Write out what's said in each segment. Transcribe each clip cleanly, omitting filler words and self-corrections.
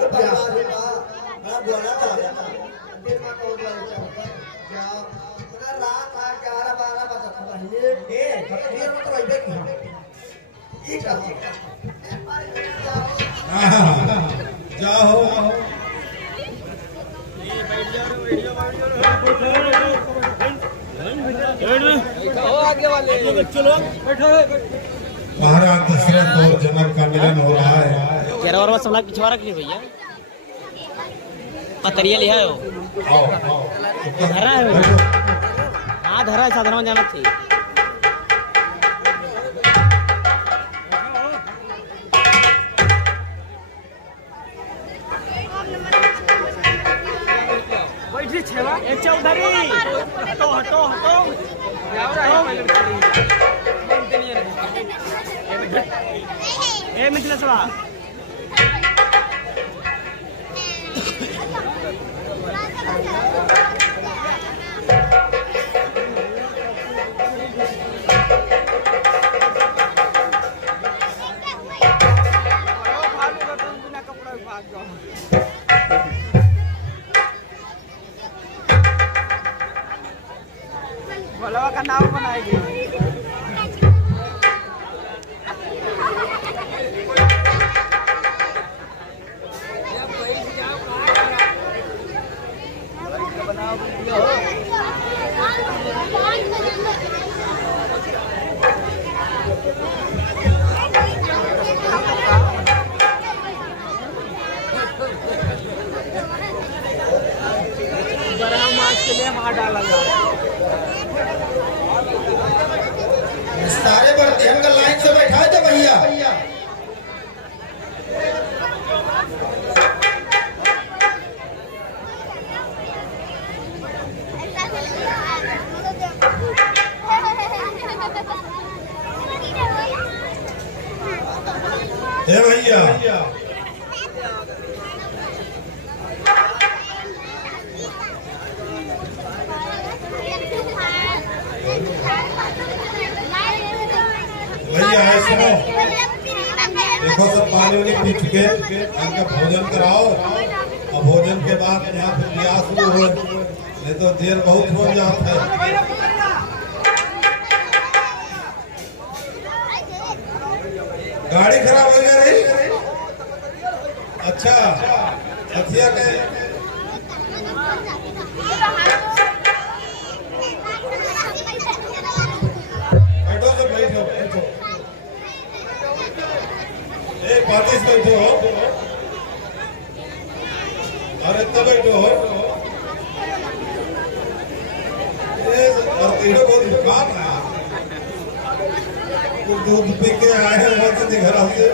तो परिवार है बा बड़ा बोला था दिन में कौन बोला क्या ना रात आ 11-12 बजे तक पहले ए ये मत रहिबे की ई का जाओ आगे वाले चलो बैठो महाराज दशरथ और जनक का मिलन हो रहा है। केरा और सब पिछवा रख ली भैया पतरिया लिया है वो आओ आओ धरा है हाँ धरा है साधारण जाना थी बैठी छेवा एक चौधरी हटो हटो हटो ए मिथिला सभा भलवा का नाव बनाएगी के लिए मार डाला सारे बढ़ते हम लाइन से बैठा दे भैया ए भैया भैया है सुनो देखो सब पानी उन्हें पी चुके इनका भोजन कराओ और भोजन के बाद यहाँ फिर ब्याह शुरू हो नहीं तो देर बहुत हो जाता है। गाड़ी खराब हो गया रही अच्छा हथिया के बैठो सब बैठो बैठो एक बातिस बैठो हो और इतना बैठो हो और तीनों को दुकान है दूध पी के आए हैं वहां से घर से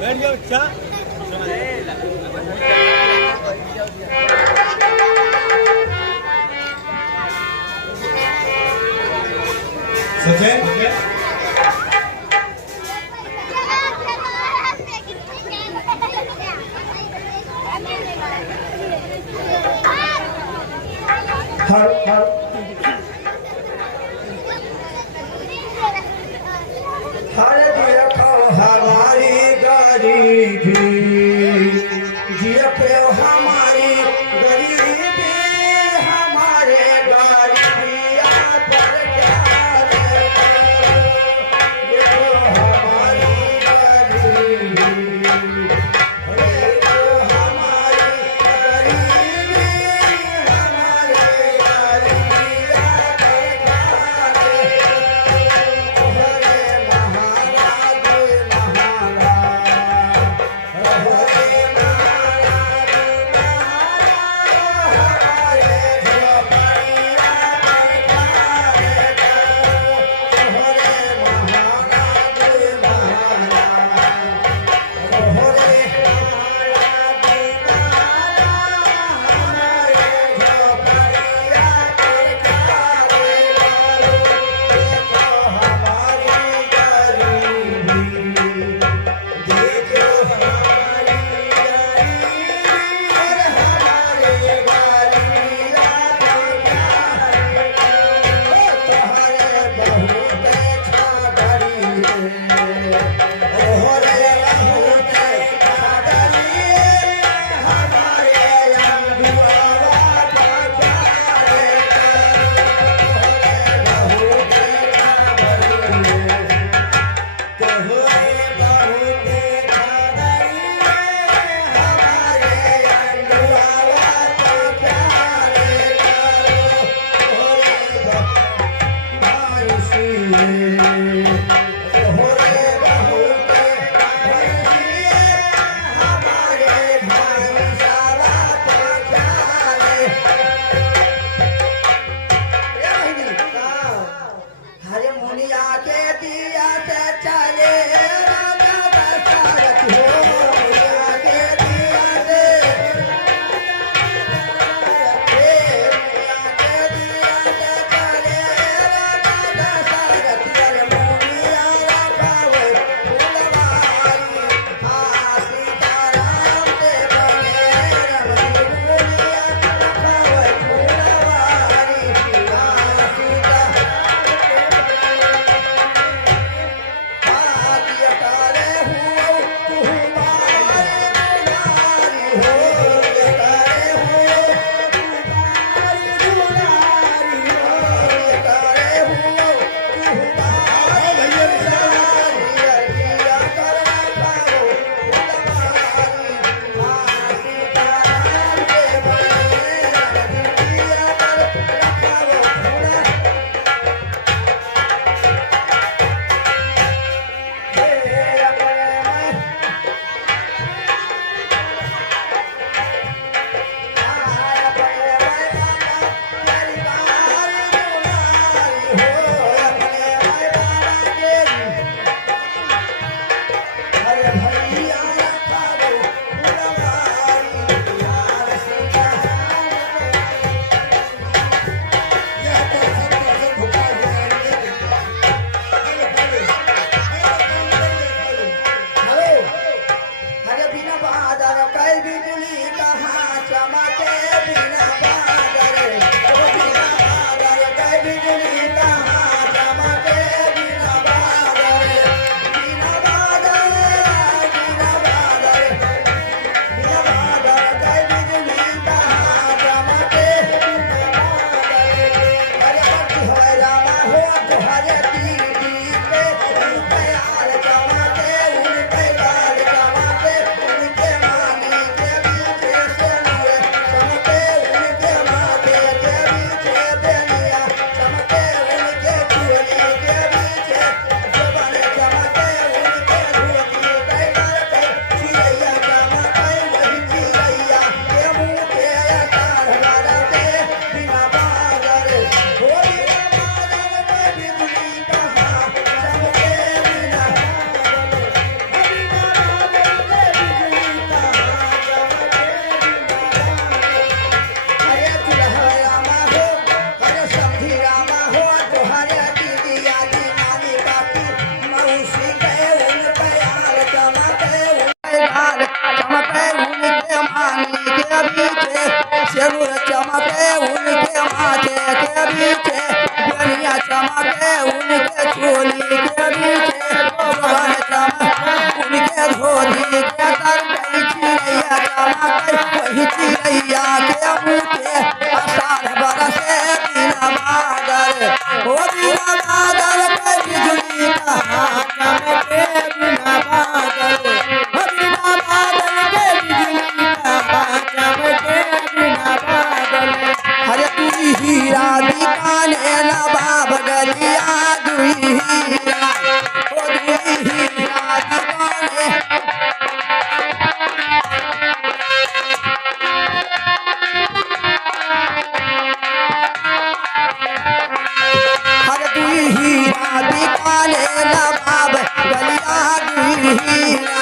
बैठ जाओ अच्छा सचिन हर हर हर देखो हमारी गाड़ी भी जिया पे हमारी गरीबी हमारे गाड़िया पर क्या देखो हमारी गरीबी देखो हमारी गरीबी हमारे गाड़िया पर क्या बिजली कहाँ चमके बिना बादल बिना बादल बिना बादल बिना बादल जय बिजली कहाँ चमके बिना बादल अरे बत्ती है रामा हो तुम्हारे दीदी पे उनके यार चमके उनके लाल चमके उनके मानी के पीछे से नूर चमके उनके माथे के पीछे बेनिया चमके उनके चूड़ी के पीछे जबन चमके उनके धोती के करते चिड़ैया चमके वही चिड़ैया के मुँह पे अचार लगाते बिना बादल हो बिना बादल में बिजली कहाँ चमके बिना बादल बिना बादल में बिजली कहाँ चमके हरे दुल्हा रामा हो हरे समधी रामा हो तुम्हारे दीदी आदि नानी काकी मौसी के उनके यार चमके उनके लाल चमके उनके मानी के पीछे सिरुर चमके उनके माथे के पीछे बेनिया चमके उनके चोली के पीछे जवान चमके उनके धोती के करते चिड़ैया चमके वही चिड़ैया के मुँह पे अषाढ़ बरसे बिना बादल हो बिना बादल के बिजली कहाँ चमके बिना बादल हो बिना बादल के बिजली कहाँ चमके बिना बादल हरे तू हीरा दिखाने नवाब गलिया दुई हीरा ओ दुई हीरा दिखाने हर दुई हीरा दिखाने नवाब गलिया दुई हीरा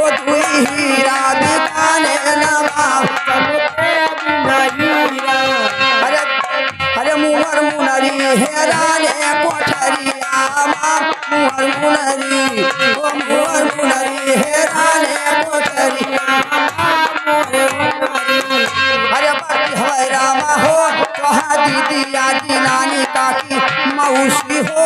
ओ दुई हीरा दिखाने नवाब चमके बिना हीरा हरे हरे मुहर मुनरी हेराने कोठरिया मुहर मुनरी ओ मुहर मुनरी हेराने कोठरिया हरे बत्ती है रामा हो तोहा दीदी आदि नानी काकी मौसी हो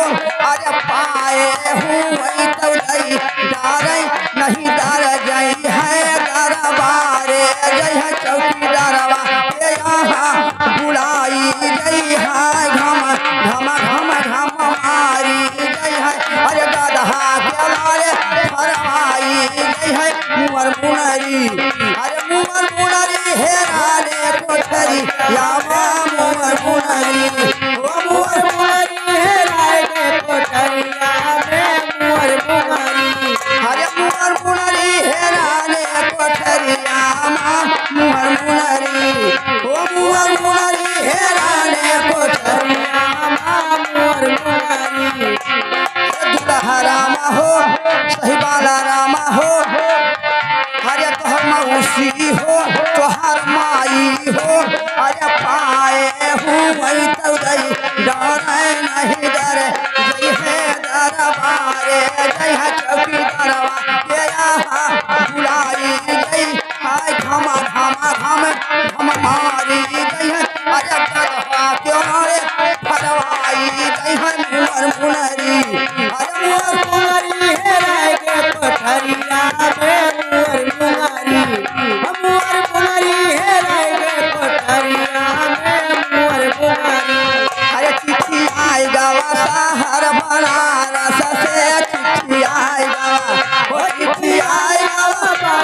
अरे पाए हूँ वही तो दई डारे नहीं डर जई है दरबारे जई है चौकीदारवा के यहाँ बुलाई जई है घम घम घम घम मारी जई है अरे गदहा के लारे फरमाई जई है मुहर मुनरी अरे मुहर मुनरी हेराने कोठरी यामा मुहर मुनरी ओ मुहर मुनरी हेराने कोठरिया में मुहर मुनरी अरे मुहर मुनरी हेराने कोठरिया में मुहर मुनरी ओ मुहर मुनरी हेराने कोठरिया में मुहर मुनरी दुल्हा रामा हो सही बाला रामा हो हरे तोहर मौसी हो तोहर माई हो अरे पाए हूँ वही तो दई डरे नहीं डरे जई है दरबारे जई है चौकीदारवा के यहाँ बुलाई जई हाय घमा घमा घम घम मारी जई है अरे गदहा क्यों रे फरवाई जई है मुहर मुनरी अरे मुहर मुनरी हेराए के कोठरिया में मुहर मुनरी मुहर मुनरी हेराए के कोठरिया में मुहर मुनरी अरे चिट्ठी आई गवा शहर बनारस से चिट्ठी आई गवा ओ चिट्ठी आई गवा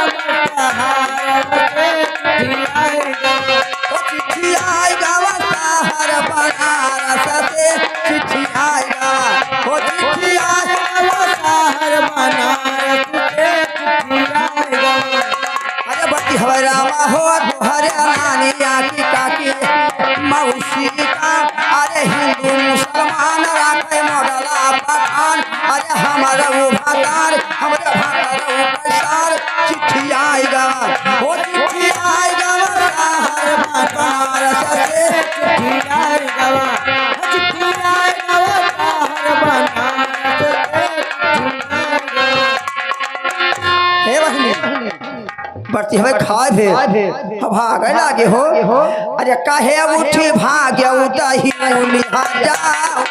चिट्ठी आई गवा शहर बनारस से चिट्ठी आई गवा ओ चिट्ठी आई गवा शहर बनारस से चिट्ठी आई गवा अरे बत्ती हवे रामा हो हरे नानिया की काकी मौसी का अरे हिंदू मुसलमान राखे मोगला पठान अरे हमारा वो भातार हमारे भातार वो पैसार चिट्ठी आई गवा ओ चिट्ठी आई गवा शहर बनारस से चिट्ठी आई गवा चिट्ठी आई गवा शहर बनारस से चिट्ठी आई गवा हे बहनी बढ़ती बरती हमें खाए भे भागे लागे हो अरे काहे उठी भाग्य उताही लिहा जाओ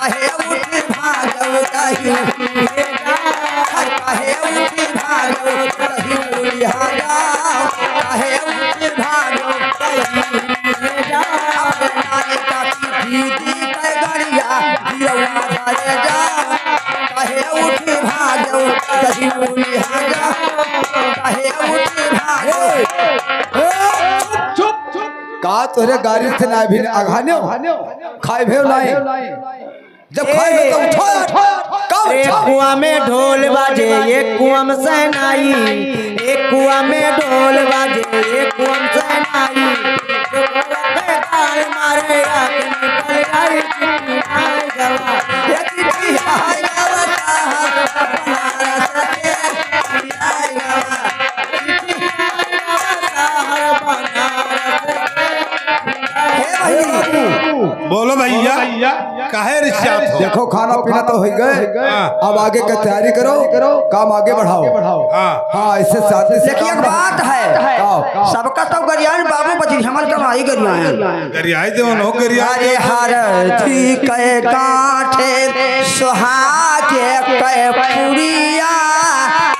काहे उठी भाग्य उताही काहे उठी भाग्य उताही लिहा जाओ काहे उठी भाग्य उताही जाओ नानी काकी दीदी के गरिया दियो मारे जाओ काहे उठी भाग्य उताही लिहा जाओ काहे उठी भाग्य का तोरे गाड़ी से ना भी आघाने खाए भेव नहीं जब खाए भेव तो उठो एक कुआं में ढोल बाजे एक कुआं में सहनाई एक कुआं में ढोल बाजे एक कुआं में सहनाई मारे आके निकल आई चिट्ठी आई गवा ये चिट्ठी आई गवा बनारस के आई गवा चिट्ठी आई गवा बनारस बोलो भैया काहे रिश्ता देखो खाना पीना तो हो गए अब आगे की तैयारी करो काम आगे बढ़ाओ हाँ इससे शादी से देखिए एक बात है सबका तो गरियान बाबू बची हमल कमाई गरियान गरियाई दे नो गरियाई अरे हर थी के कांठे सुहागे के पुरिया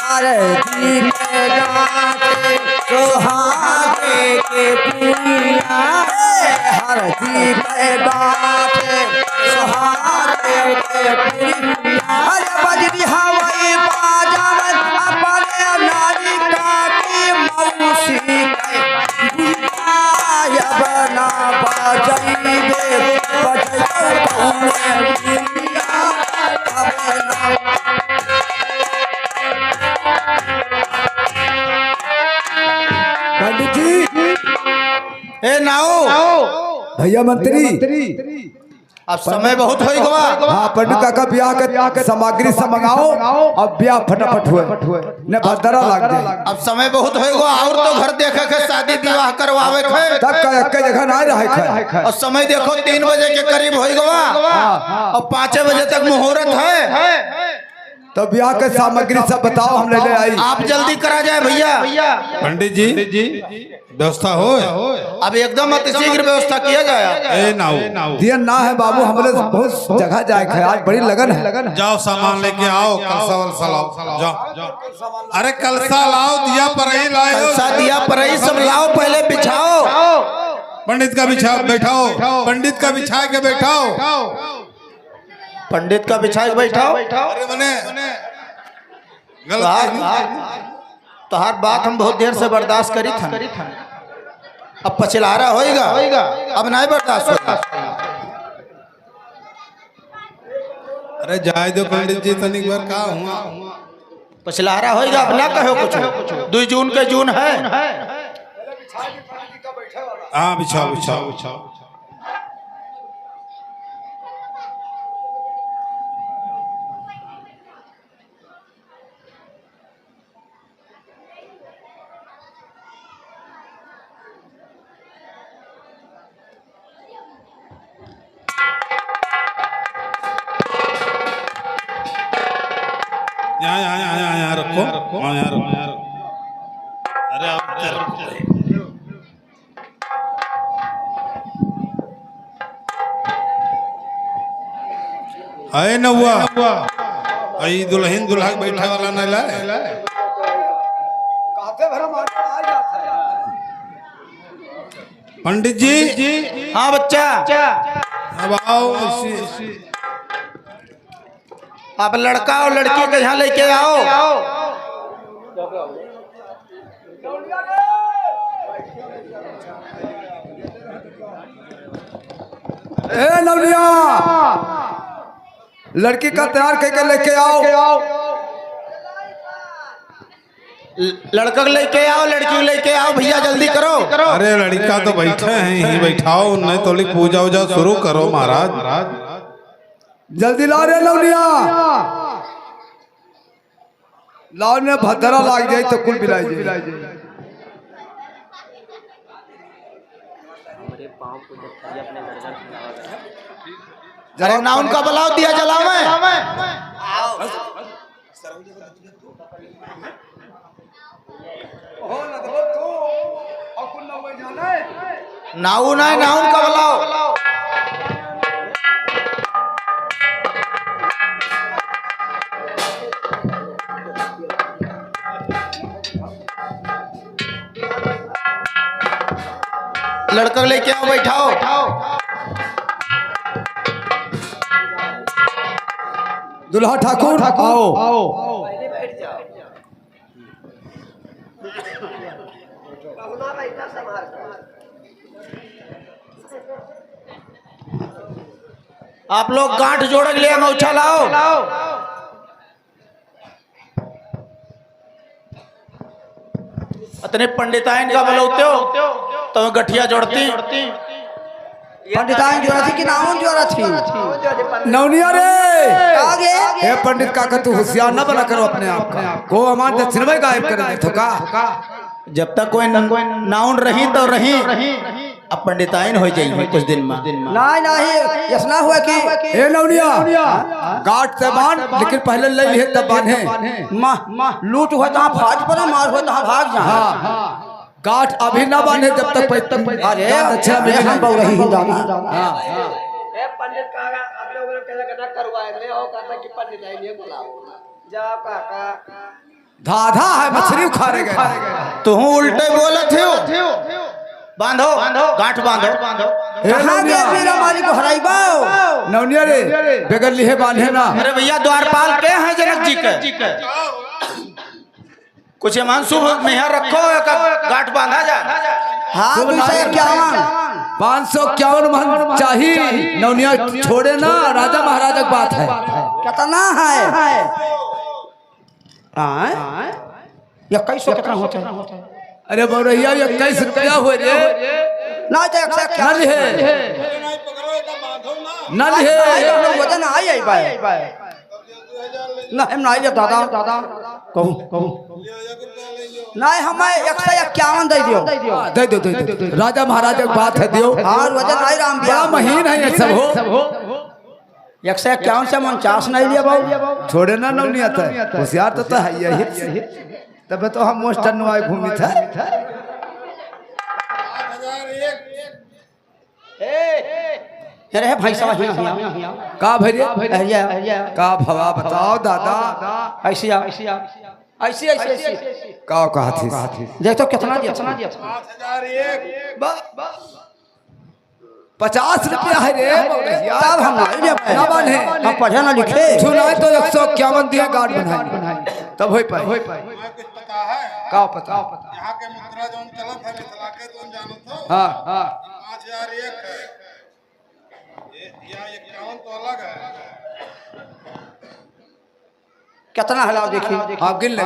हर थी के कांठे सुहागे के पुरिया हर थी के कांठे सुहागे के पुरिया अरे बजरी हवाई बाजावन अपने नारी काटी मौसी के बना बजाई दे पंडित जी ए नाओ भैया मंत्री अब समय बहुत हो गवा हाँ पंडित काका ब्याह के सामग्री सब मंगाओ अब ब्याह फटाफट हुए ने भदरा लाग दे अब समय बहुत हो गवा और तो घर देखे के शादी विवाह करवावे के तब का एक जगह ना रहे और समय देखो 3 बजे के करीब हो गवा और 5 बजे तक मुहूर्त है तो ब्याह के सामग्री सब बताओ हम ले आई आप जल्दी करा जाए भैया पंडित जी व्यवस्था हो अब एकदम अतिशीघ्र व्यवस्था किया जाए ए नाऊ दिया ना है बाबू हमरे बहुत जगह जाए है आज बड़ी लगन है जाओ सामान लेके आओ कलसा वलसा लाओ जाओ अरे कलसा लाओ दिया परई लाओ कलसा दिया परई सब लाओ पहले बिछाओ पंडित का बिछाओ बैठाओ पंडित का बिछा के बैठाओ पंडित का बिछा के बैठाओ अरे मने गलत तोहार बात हम बहुत देर से बर्दाश्त करी था अब पछिलारा होएगा अब नहीं बर्दाश्त होगा अरे जाए दो पंडित जी तनिक बार का हुआ पछिलारा होएगा अब ना कहो कुछ 2 जून के जून है हाँ बिछाओ यहाँ रखो यहाँ रखो अरे आए न हुआ आई दुल्हन दुल्हा बैठे वाला नहीं लाए पंडित जी हाँ बच्चा अब आओ ऐसी आप लड़का और लड़की के यहाँ लेके आओ ए नवनिया लड़की का तैयार करके लेके आओ लड़का लेके आओ लड़की लेके आओ भैया जल्दी करो अरे लड़का तो बैठे हैं यहीं बैठाओ नहीं तो पूजा उजा शुरू करो महाराज जल्दी ला रे लवनिया लाओ ने भदरा लाग जाए तो कुल बिलाई जाए जरा ना उनका बुलाओ दिया जलाओ मैं नाऊ ना नाउन का बुलाओ। लड़का को लेके आओ, बैठाओ। दुल्हा ठाकुर आओ। आप लोग गांठ जोड़ के लिए अंगूठा लाओ। अतने पंडिताइन का बुलाते हो तो गठिया जोड़ती। पंडिताइन जोड़ा थी कि नाउन जोड़ा थी? नवनिया रे आगे हे पंडित काका तू होशियार न बना करो अपने आप का। को हमारे दक्षिण में गायब कर दे तो का। जब तक कोई नाउन रही तो रही, अब पंडिताइन हो जाएगी कुछ दिन में। नहीं यसना हुआ कि हे नवनिया गाठ से बांध, लेकिन पहले ले लिए तब बांधे। माँ लूट हुआ तो भाग पर मार हुआ तो भाग जा। गाठ अभी ना बांधे जब तक अरे अच्छा मिले हम बहु रही ही जाना। पंडित काका अपने ऊपर कहना करवाए ले और कहता कि पंडित नहीं लिए बुलाओ जा काका। धाधा है मछली उखाड़े गए। तू उल्टे बोलत हो। बांधो गांठ बांधो। कहाँ गया मेरा मालिक को हराइबा? नवनिया रे बगल लिए बांधे ना। अरे भैया द्वारपाल के हैं जनक जी के, कुछ मानसूब में रखो, गांठ बांधा जा। हाँ 551 मन चाहिए। नवनिया छोड़े ना, राजा महाराजा की बात है। कितना है? या कैसो कितना होता है? अरे बौरहिया 21 रुपया हुए रे। ना तो 100 क्या नल है नल है वजन आई बाय ना हम नहीं जब दादा कहूँ नहीं हमें 151 दे दियो। दे दो राजा महाराजा की बात है दियो। और वजन आई राम बड़ा महीन है ये सब हो। 151 से 49 नहीं लिया बाबू। छोड़े ना नवनिया था होशियार तो है यही। तब तो हम मोस्ट टनवाई घूमी था। अरे भाई साहब का भैया का भवा बताओ दादा। ऐसी का थी देख तो कितना दिया? 50 रुपया है रे बौरहिया। तब हम ना बांधे, हम पढ़े ना लिखे। सुनाए तो 151 दिया गार्ड बनाई तब हो पाए। का पता यहाँ के मुद्रा जो चलत है मिथिला के तो जानो तो हाँ 5001 है या 51 तो अलग है। कितना हलाओ देखिए। हाँ गिन ले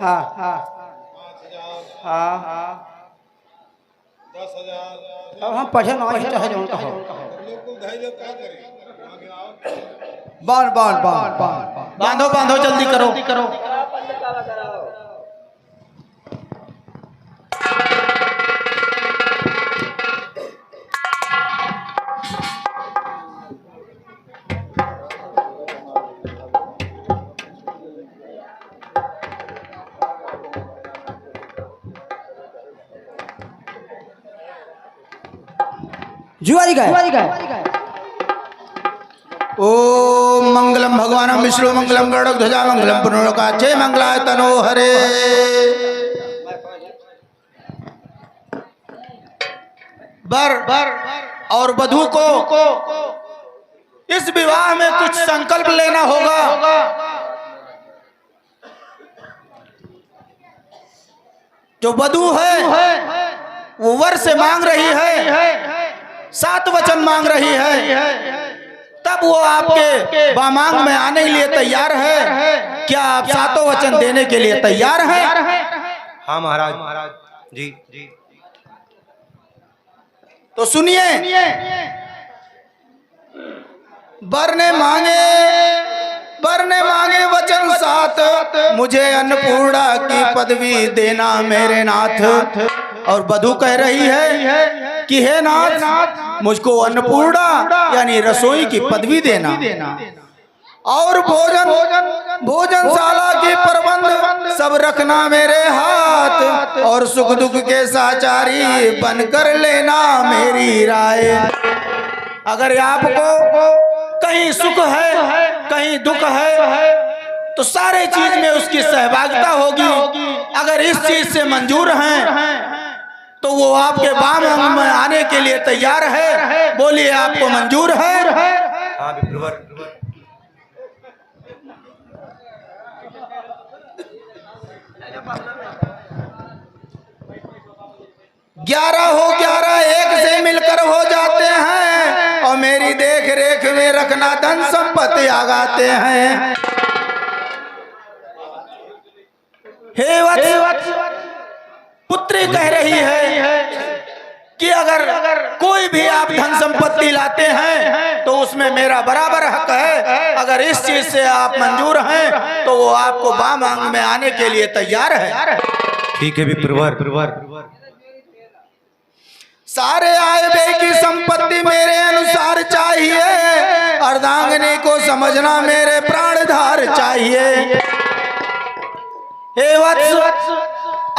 हाँ 10,000 अब हम पढ़े ना ही चाहे जो कहो। लोग धैर्य क्या करें। बांधो जल्दी करो। जुआरी गए। ओम मंगलम भगवान विष्णु मंगलम गरुड़ ध्वजा मंगलम पुनर्काचे मंगलाय तनो हरे। बर और वधू को इस विवाह में कुछ संकल्प लेना होगा। जो वधू है वो वर से मांग रही है, 7 वचन मांग रही है, तब वो आपके बामांग में आने के लिए तैयार है। क्या आप 7 वचन देने के लिए तैयार हैं? हाँ महाराज जी। तो सुनिए, वर ने मांगे वचन 7, मुझे अन्नपूर्णा की पदवी देना मेरे नाथ। और वधू कह रही है कि हे नाथ, मुझको अन्नपूर्णा यानी रसोई की पदवी देना। और भोजनशाला की प्रबंध सब रखना मेरे हाथ, और सुख दुख के साचारी बनकर लेना मेरी राय। अगर आपको कहीं सुख है कहीं दुख है तो सारे चीज में उसकी सहभागिता होगी। अगर इस चीज से मंजूर हैं तो वो आपके वाम अंग में आने के लिए तैयार है। बोलिए, आपको मंजूर है? हाँ विप्रवर। 11 हो 11 एक से मिलकर हो जाते हैं, और मेरी देख रेख में रखना धन संपत्ति आगाते हैं। हे वत्स, पुत्री कह रही है कि अगर कोई भी आप धन संपत्ति लाते हैं तो उसमें मेरा बराबर हक है। अगर इस चीज से आप मंजूर हैं तो वो आपको वाम अंग में आने के लिए तैयार है। ठीक है विप्रवर। सारे आय व्यय की संपत्ति मेरे अनुसार चाहिए, अर्धांगिनी को समझना मेरे प्राणधार चाहिए। हे वत्स,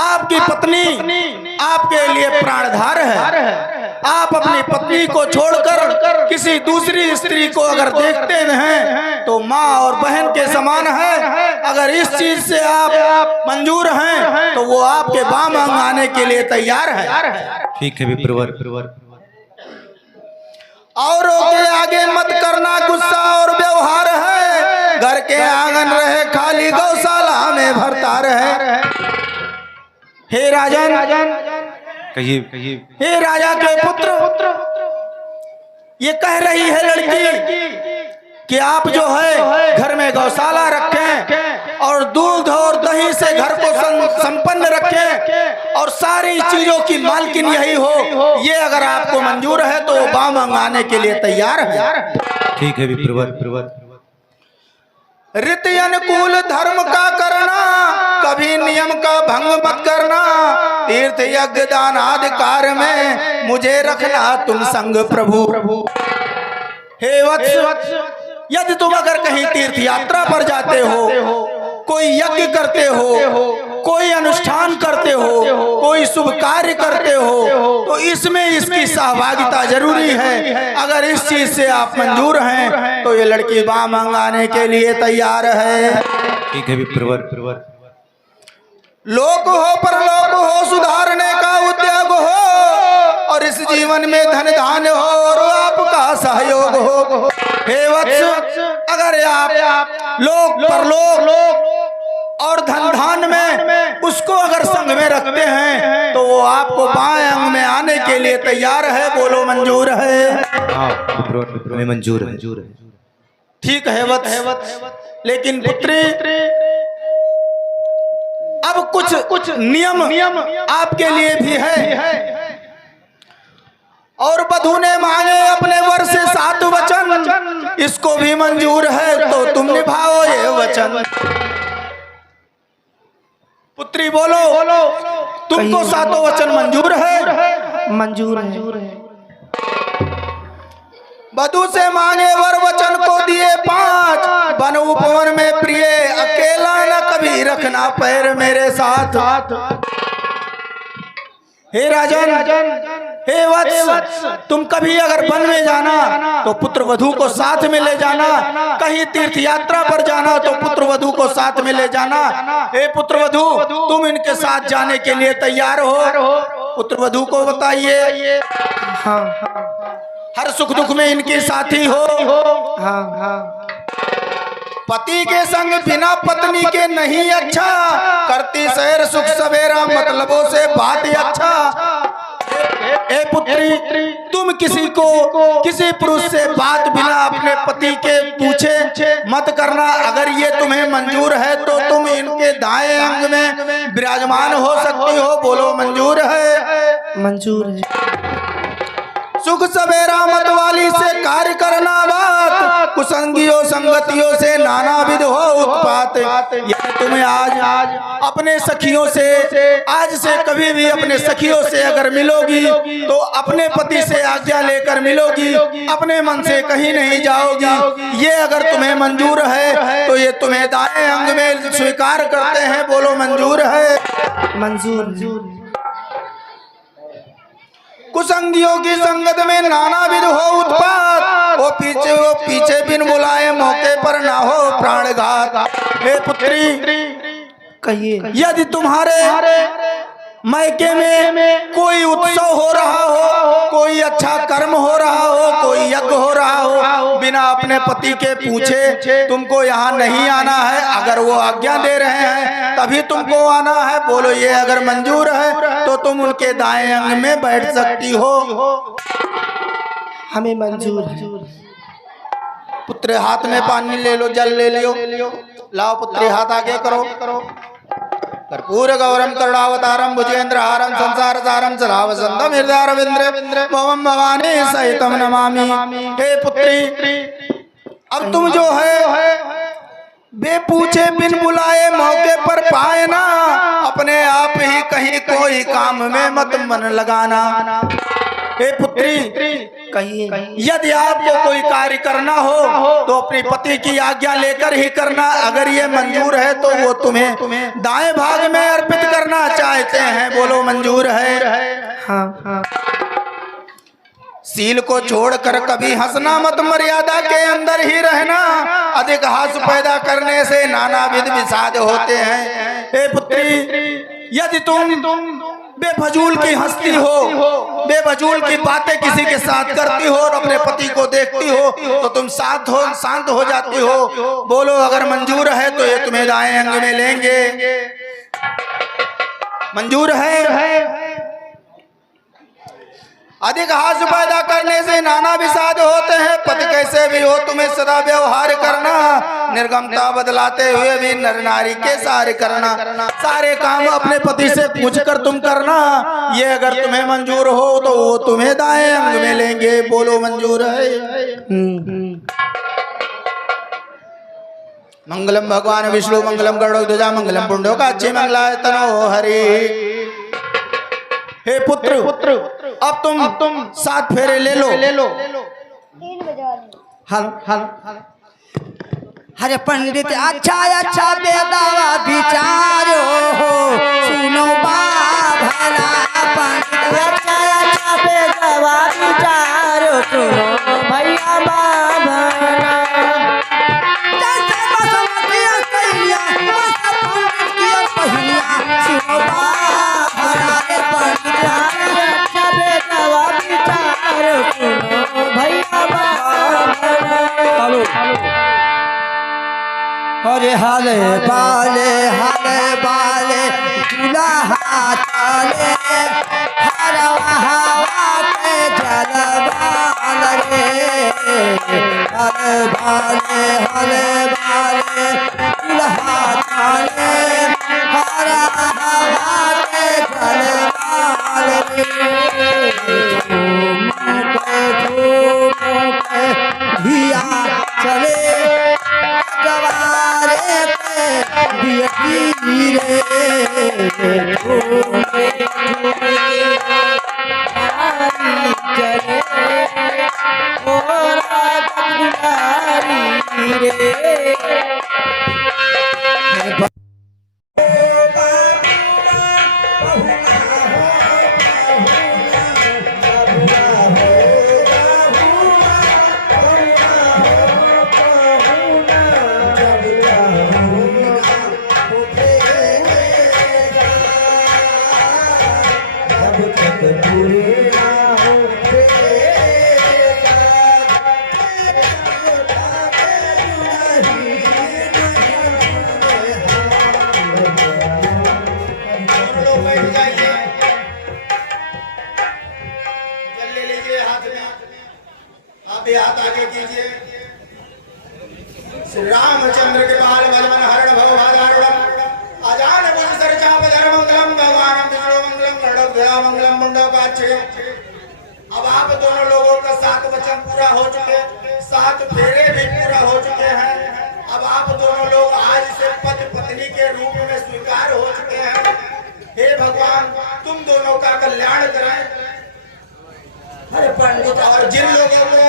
आपकी पत्नी आपके लिए प्राणधार है। आप अपनी पत्नी को छोड़कर किसी दूसरी स्त्री को अगर देखते हैं तो माँ और बहन के समान है। अगर इस चीज से आप मंजूर हैं तो वो आपके वाम अंग आने के लिए तैयार है। ठीक है विप्रवर। औरों के आगे मत करना गुस्सा और व्यवहार है, घर के आंगन रहे खाली गौशाला में भरता रहे। हे राजन, कहिए। हे राजा के पुत्र, ये कह रही है लड़की कि आप जो है घर में गौशाला रखें और दूध और दही से घर को संपन्न रखें और सारी चीजों की मालकिन यही हो। ये अगर आपको मंजूर है तो वाम अंग आने के लिए तैयार है। ठीक है विप्रवर। रीति अनुकूल धर्म का करना, कभी नियम का भंग मत करना। तीर्थ यज्ञ दान आदि कार्य में मुझे रखना तुम संग प्रभु। हे वत्स, यदि तुम अगर कहीं तीर्थ यात्रा पर जाते हो, कोई यज्ञ करते हो, कोई अनुष्ठान करते हो, कोई शुभ कार्य करते हो, तो इसमें इसकी सहभागिता जरूरी है। अगर इस चीज से आप मंजूर हैं तो ये लड़की वाम अंग आने के लिए तैयार है। ठीक है विप्रवर। लोक हो परलोक हो, सुधारने का उद्योग हो, और इस जीवन में धन धान्य हो और आपका सहयोग हो। हे वत्स, अगर आप लोक परलोक और धन धान में उसको अगर संग में रखते हैं तो वो आपको बाएं अंग में आने के लिए तैयार है। बोलो मंजूर है? हाँ विप्रवर, मंजूर है। ठीक है वत्स, लेकिन पुत्री अब कुछ नियम आपके लिए भी है। और वधू ने मांगे अपने वर से 7 वचन, इसको भी मंजूर है तो तुम निभाओ ये वचन। पुत्री बोलो, तुमको 7 वचन मंजूर है? मंजूर है। वधू से मांगे वर वचन को दिए 5, वन उपवन में प्रिय अकेला न कभी रखना पैर मेरे साथ। हे राजन, हे वत्स, तुम कभी अगर वन में जाना तो पुत्र वधू को साथ में ले जाना। कहीं तीर्थ यात्रा पर जाना तो पुत्र वधू को साथ में ले जाना। हे पुत्र वधू, तुम इनके साथ जाने के लिए तैयार हो? पुत्र वधू को बताइए। हाँ। हर सुख दुख में इनके साथी हो। हाँ। पति के संग बिना पत्नी के नहीं अच्छा, करती सैर सुख सवेरा मतलबों से बात अच्छा। ए पुत्री, तुम किसी पुरुष से बात बिना अपने पति के पूछे मत करना। अगर ये तुम्हें मंजूर है तो तुम इनके दाएं अंग में विराजमान हो सकती हो। बोलो मंजूर है? मंजूर है। सुख सवेरा मतवाली से कार्य करना बात, कुसंगियों संगतियों से नानाविध हो उत्पात। यदि तुम्हें आज अपने सखियों से आज से कभी भी अपने सखियों से अगर मिलोगी तो अपने पति से आज्ञा लेकर मिलोगी, अपने मन से कहीं नहीं जाओगी। ये अगर तुम्हें मंजूर है तो ये तुम्हें दाएं अंग में स्वीकार करते हैं। बोलो मंजूर है? मंजूर। कुसंगियों की संगत में नानाविध हो उत्पात, वो पीछे बिन बुलाए मौके पर ना हो प्राणघात। हे पुत्री, कहिए। यदि तुम्हारे मायके में कोई उत्सव हो रहा हो, कोई अच्छा कर्म हो रहा हो, कोई यज्ञ हो रहा हो, बिना अपने पति के पूछे तुमको यहाँ नहीं आना है। अगर वो आज्ञा दे रहे हैं तभी तुमको आना है। बोलो ये अगर मंजूर है तो तुम उनके दाएं अंग में बैठ सकती हो। हमें मंजूर है। पुत्र हाथ में पानी ले लो, जल ले लियो। लाओ पुत्री, हाथ आगे करो। कर्पूर गौरम करुणावतारम भुजेन्द्रहारम संसार सारम सदा वसंतम हृदयारविंद्र भवम भवानी सहितम नमामि। हे पुत्री, अब तुम जो है बे पूछे बिन बुलाए मौके पर पाए ना, अपने आप ही कहीं कोई काम में मत मन लगाना। हे पुत्री, कहिए। यदि आपको कोई कार्य करना हो तो अपने पति की आज्ञा लेकर ही करना। अगर ये मंजूर है तो वो तुम्हें दाएं भाग में अर्पित करना चाहते हैं। बोलो मंजूर है? हाँ। सील को छोड़कर कभी हंसना मत, मर्यादा के अंदर ही रहना। अधिक हास्य पैदा करने से नानाविध विषाद होते हैं। हे पुत्री, यदि तुम बेफजूल की हंसती हो, बेफजूल की बातें किसी के साथ करती हो और अपने पति को देखती हो तो तुम शांत हो जाती हो। बोलो अगर मंजूर है तो ये तुम्हें दाएं अंग में लेंगे। मंजूर है? अधिक हास्य पैदा करने से नाना विषाद होते हैं। पति कैसे भी हो तुम्हें सदा व्यवहार करना, निर्गमता बदलाते हुए भी नर नारी के सारे करना। सारे काम अपने पति से पूछकर तुम करना। ये अगर तुम्हें मंजूर हो तो वो तुम्हें दाएं अंग में लेंगे। बोलो मंजूर है? मंगलम भगवान विष्णु मंगलम गरुड़ध्वजा मंगलम पुंडरीकाक्षी मंगलाय तनो हरि। हे पुत्र, अब तुम 7 फेरे ले लो। हल। हरे पंडित अच्छा बेदावा विचारो, सुनो भला पंडित अच्छा बेदावा विचारो, सुनो भैया भला। अरे हले बाले दूल्हा चले, हरवा हवा के जलवाल रे। हले बाले दूल्हा चले, हरवा हवा के जलवाल रे। धिया चले जवारे पे रे। चले हाथ आगे कीजिए। श्री रामचंद्र के बाल बलवन हरण भव भादारुणम अजान वंशर चाप धर्म मंगलम भगवान विष्णु मंगलम गरुड़ध्वजा मंगलम मुंडकाक्षी। अब आप दोनों लोगों का साथ 7 वचन पूरा हो चुके, 7 फेरे भी पूरा हो चुके हैं। अब आप दोनों लोग आज से पति पत्नी के रूप में स्वीकार हो चुके हैं। हे भगवान, तुम दोनों का कल्याण करें। अरे पंडित, और जिन लोगों को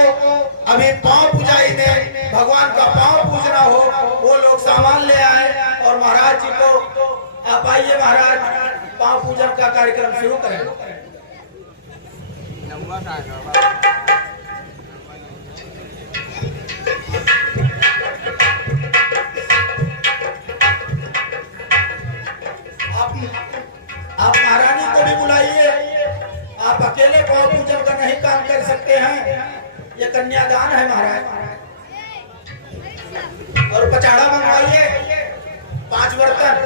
अभी पांव पूजाई में भगवान का पांव पूजना हो, वो लोग सामान ले आए और महाराज जी को आप आइए महाराज, पांव पूजन का कार्यक्रम शुरू करें। आप महारानी को भी बुलाइए। आप अकेले पांव पूजन का नहीं काम कर सकते हैं, ये कन्यादान है महाराज। और पचाड़ा मंगवाइए 5 बर्तन।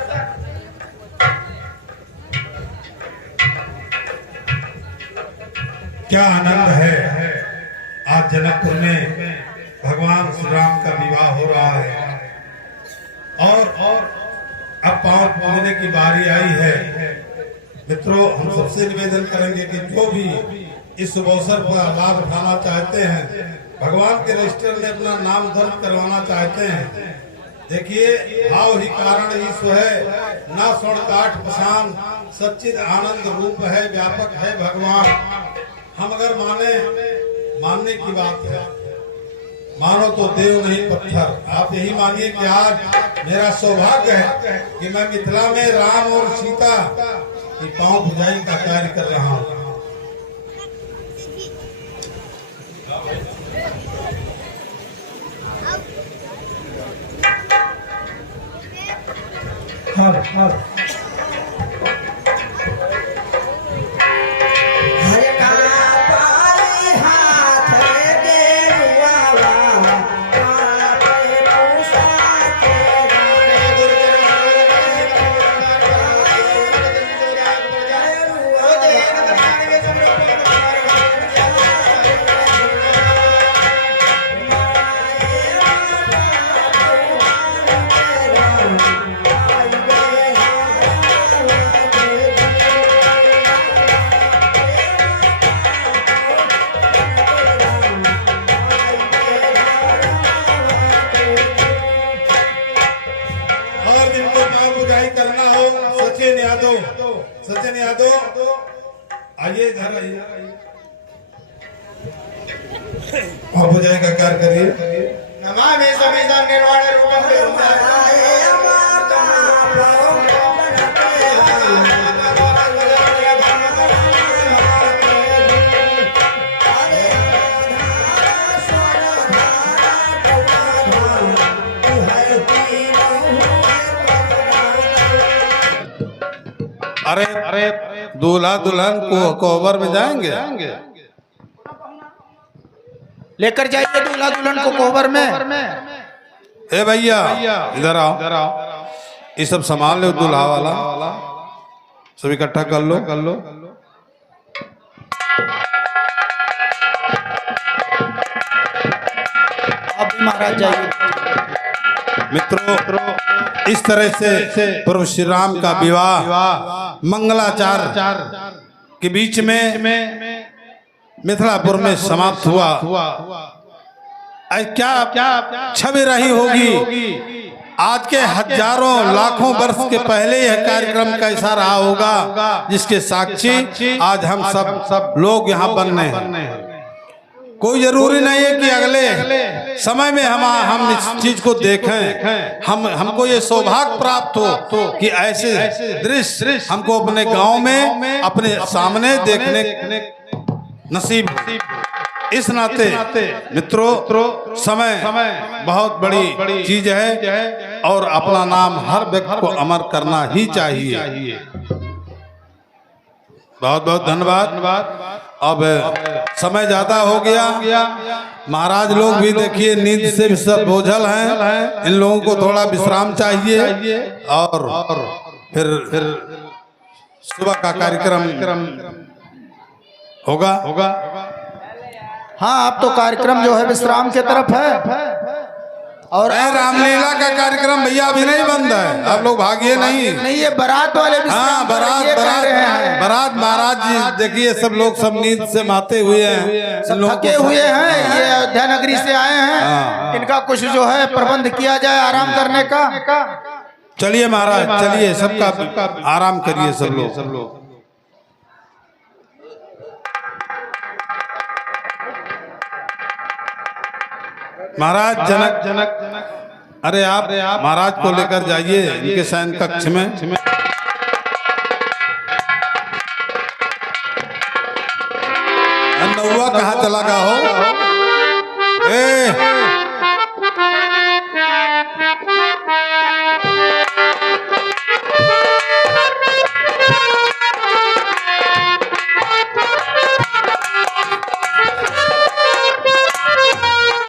क्या आनंद है, आज जनकपुर में भगवान श्री राम का विवाह हो रहा है और अब पांव पूजने की बारी आई है। मित्रों, हम सबसे निवेदन करेंगे कि जो भी इस शुभ अवसर पर लाभ उठाना चाहते हैं, भगवान के रजिस्टर में अपना नाम दर्ज करवाना चाहते हैं, देखिए भाव ही कारण ईश्वर है, ना स्वर्ण काठ पसान, सच्चिद आनंद रूप है, व्यापक है भगवान। हम अगर मानने की बात है, मानो तो देव नहीं पत्थर। आप यही मानिए कि आज मेरा सौभाग्य है कि मैं मिथिला में राम और सीता की पांव पूजाई का कार्य कर रहा हूँ। हरे का पाए हाथ गेरुआ पापे पोशाक सचिन यादव आइए, इधर आइए, पांव पूजाई का कार्य करिए। नमामि समीधं निर्वाण रूपं अरे दूल्हा दुल्हन को कोबर में जाएंगे, लेकर जाइए दूल्हा दुल्हन को कोहबर में। ए भैया इधर आओ, ये सब सामान लो, दूल्हा वाला सब इकट्ठा कर लो। आप भी महाराज जाइए। मित्रों, इस तरह से प्रभु श्री राम का विवाह मंगलाचार के बीच में मिथिलापुर में समाप्त हुआ। क्या छवि रही होगी, आज के हजारों लाखों वर्ष के पहले यह कार्यक्रम कैसा रहा होगा, जिसके साक्षी आज हम सब लोग यहाँ बनने हैं। कोई जरूरी नहीं है कि अगले समय में हम इस चीज को देखें, हमको ये सौभाग्य प्राप्त हो कि ऐसे दृश्य हमको अपने गांव में अपने सामने देखने नसीब। इस नाते मित्रों, समय बहुत बड़ी चीज है और अपना नाम हर व्यक्ति को अमर करना ही चाहिए। बहुत बहुत धन्यवाद। अब समय ज्यादा हो गया, महाराज लोग भी देखिए नींद से भी सब बोझल हैं, इन लोगों को थोड़ा विश्राम चाहिए और फिर सुबह का कार्यक्रम होगा। हाँ, अब तो कार्यक्रम जो है विश्राम की तरफ है। और रामलीला का कार्यक्रम भैया अभी नहीं बंद है, आप लोग भागिए नहीं। ये बारात वाले भी हाँ, बारात ये कह बारात रहे हैं। बारात महाराज जी देखिए सब लोग सब नींद से माते हुए हैं, सब थके हुए हैं, ये अयोध्या नगरी से आए हैं, इनका कुछ जो है प्रबंध किया जाए आराम करने का। चलिए महाराज चलिए, सबका आराम करिए सब लोग। महाराज जनक अरे आप महाराज को लेकर जाइए इनके शयन कक्ष में। नौवा कहाँ चला गया हो?